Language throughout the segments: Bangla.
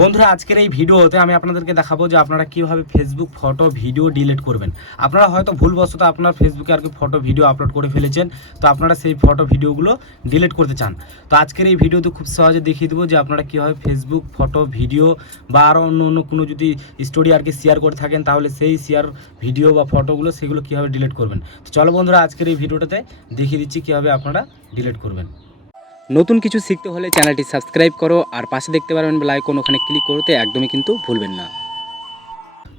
বন্ধুরা, আজকের এই ভিডিওতে আমি আপনাদেরকে দেখাবো যে আপনারা কীভাবে ফেসবুক ফটো ভিডিও ডিলিট করবেন। আপনারা হয়তো ভুলবশত আপনার ফেসবুকে আর কি ফটো ভিডিও আপলোড করে ফেলেছেন, তো আপনারা সেই ফটো ভিডিওগুলো ডিলিট করতে চান। তো আজকের এই ভিডিওতে খুব সহজে দেখিয়ে দেবো যে আপনারা কীভাবে ফেসবুক ফটো ভিডিও বা আরও অন্য অন্য কোনো যদি স্টোরি আর কি শেয়ার করে থাকেন, তাহলে সেই শেয়ার ভিডিও বা ফটোগুলো সেগুলো কীভাবে ডিলিট করবেন। তো চলো বন্ধুরা, আজকের এই ভিডিওটাতে দেখিয়ে দিচ্ছি কীভাবে আপনারা ডিলিট করবেন। নতুন কিছু শিখতে হলে চ্যানেলটি সাবস্ক্রাইব করো আর পাশে দেখতে পারবেন লাইকন ওখানে ক্লিক করতে একদমই কিন্তু ভুলবেন না।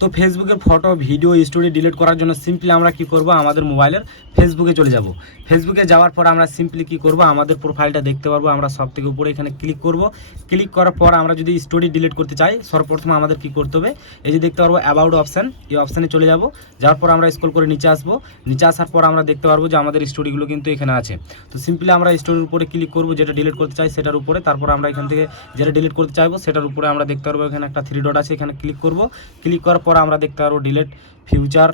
তো ফেসবুকের ফটো ভিডিও স্টোরি ডিলিট করার জন্য সিম্পলি আমরা কি করব? আমাদের মোবাইলের ফেসবুকে চলে যাব। ফেসবুকে যাওয়ার পর আমরা সিম্পলি কি করব? আমাদের প্রোফাইলটা দেখতে পারব। আমরা সব থেকে উপরে এখানে ক্লিক করব। ক্লিক করার পর আমরা যদি স্টোরি ডিলিট করতে চাই, সর্বপ্রথম আমাদের কি করতে হবে? এই যে দেখতে পারব অ্যাবাউট অপশান এই অপশানে চলে যাব। যাওয়ার পর আমরা স্ক্রল করে নিচে আসব। নিচে আসার পর আমরা দেখতে পারব যে আমাদের স্টোরিগুলো কিন্তু এখানে আছে। তো সিম্পলি আমরা স্টোরির উপরে ক্লিক করব, যেটা ডিলিট করতে চাই সেটার উপরে। তারপর আমরা এখান থেকে যেটা ডিলিট করতে চাইব, সেটার উপরে আমরা দেখতে পারব এখানে একটা থ্রি ডট আছে, এখানে ক্লিক করব। ক্লিক করার পর আমরা দেখতে পারব ডিলেট ফিউচার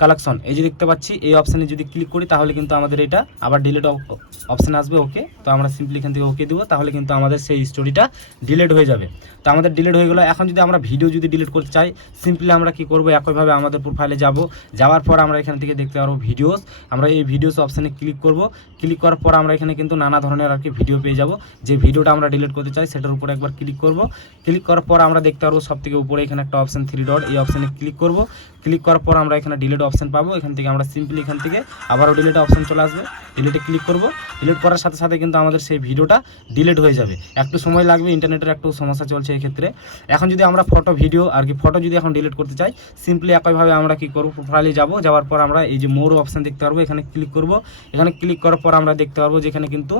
কালেকশন এই যে দেখতে পাচ্ছি, এই অপশানে যদি ক্লিক করি, তাহলে কিন্তু আমাদের এটা আবার ডিলিট অপশান আসবে ওকে তো আমরা সিম্পলি এখান থেকে ওকে দেবো, তাহলে কিন্তু আমাদের সেই স্টোরিটা ডিলেট হয়ে যাবে। তো আমাদের ডিলেট হয়ে গেলো। এখন যদি আমরা ভিডিও যদি ডিলিট করতে চাই সিম্পলি আমরা কি করব? একইভাবে আমাদের প্রোফাইলে যাব। যাওয়ার পর আমরা এখান থেকে দেখতে পারব ভিডিওস আমরা এই ভিডিওস অপশানে ক্লিক করব। ক্লিক করার পর আমরা এখানে কিন্তু নানা ধরনের আর কি ভিডিও পেয়ে যাব। যে ভিডিওটা আমরা ডিলিট করতে চাই, সেটার উপরে একবার ক্লিক করব। ক্লিক করার পর আমরা দেখতে পারব সব থেকে উপরে এখানে একটা অপশান থ্রি ডট এই অপশানে ক্লিক করব। ক্লিক করার পর আমরা এখানে ডিলিট অপশান পাবো, এখান থেকে আমরা সিম্পলি এখান থেকে আবারও ডিলিট অপশান চলে আসবে। ডিলিটে ক্লিক করব। ডিলিট করার সাথে সাথে কিন্তু আমাদের সেই ভিডিওটা ডিলিট হয়ে যাবে। একটু সময় লাগবে ইন্টারনেটের একটু সমস্যা চলছে এই ক্ষেত্রে এখন যদি আমরা ফটো ভিডিও আর কি ফটো যদি এখন ডিলিট করতে চাই সিম্পলি একইভাবে আমরা কি করব প্রোফাইলে যাব। যাওয়ার পর আমরা এই যে মোর অপশান দেখতে পারব, এখানে ক্লিক করব। এখানে ক্লিক করার পর আমরা দেখতে পারব যে এখানে কিন্তু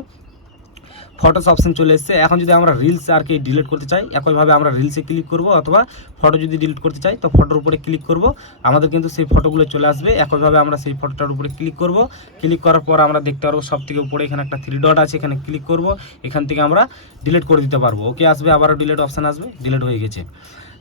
ফটোস অপশন চলে এসেছে। এখন যদি আমরা রিলস আর কি ডিলিট করতে চাই, একইভাবে আমরা রিলসে ক্লিক করব অথবা ফটো যদি ডিলিট করতে চাই, তো ফটোর উপরে ক্লিক করব। আমাদের কিন্তু সেই ফটোগুলো চলে আসবে। একইভাবে আমরা সেই ফটোটার উপরে ক্লিক করব। ক্লিক করার পর আমরা দেখতে পারব সব থেকে উপরে এখানে একটা থ্রি ডট আছে, এখানে ক্লিক করব। এখান থেকে আমরা ডিলিট করে দিতে পারব। ওকে আসবে, আবারও ডিলিট অপশান আসবে ডিলিট হয়ে গেছে।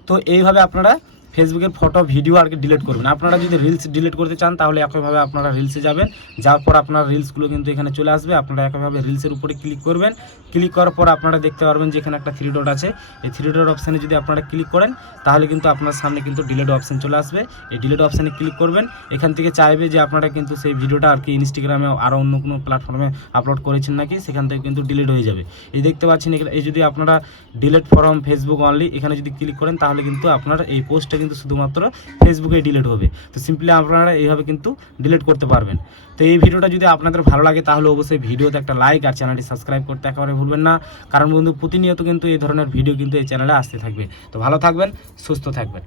তো এইভাবে আপনারা ফেসবুকের ফটো ভিডিও আর কি ডিলিট করবেন। আপনারা যদি রিলস ডিলিট করতে চান, তাহলে একইভাবে আপনারা রিলসে যাবেন। যাওয়ার পর আপনার রিলসগুলো কিন্তু এখানে চলে আসবে। আপনারা একইভাবে রিলসের উপরে ক্লিক করবেন। ক্লিক করার পর আপনারা দেখতে পারবেন যে এখানে একটা থ্রি ডট আছে। এই থ্রি ডট অপশানে যদি আপনারা ক্লিক করেন, তাহলে কিন্তু আপনার সামনে কিন্তু ডিলিট অপশান চলে আসবে। এই ডিলিট অপশানে ক্লিক করবেন। এখান থেকে চাইবে যে আপনারা কিন্তু সেই ভিডিওটা আর কি ইনস্টাগ্রামে আরও অন্য কোনো প্ল্যাটফর্মে আপলোড করেছেন নাকি, সেখান থেকে কিন্তু ডিলিট হয়ে যাবে। এই দেখতে পাচ্ছেন এই যদি আপনারা ডিলিট ফরম ফেসবুক অনলি এখানে যদি ক্লিক করেন, তাহলে কিন্তু আপনার এই পোস্টটা কিন্তু শুধুমাত্র ফেসবুকে ডিলিট হবে। তো সিম্পলি আপনারা এইভাবে কিন্তু ডিলিট করতে পারবেন। তো এই ভিডিওটা যদি আপনাদের ভালো লাগে, তাহলে অবশ্যই ভিডিওতে একটা লাইক আর চ্যানেলটি সাবস্ক্রাইব করতে একেবারে ভুলবেন না। কারণ বন্ধু, প্রতিনিয়ত কিন্তু এই ধরনের ভিডিও কিন্তু এই চ্যানেলে আসতে থাকবে। তো ভালো থাকবেন, সুস্থ থাকবেন।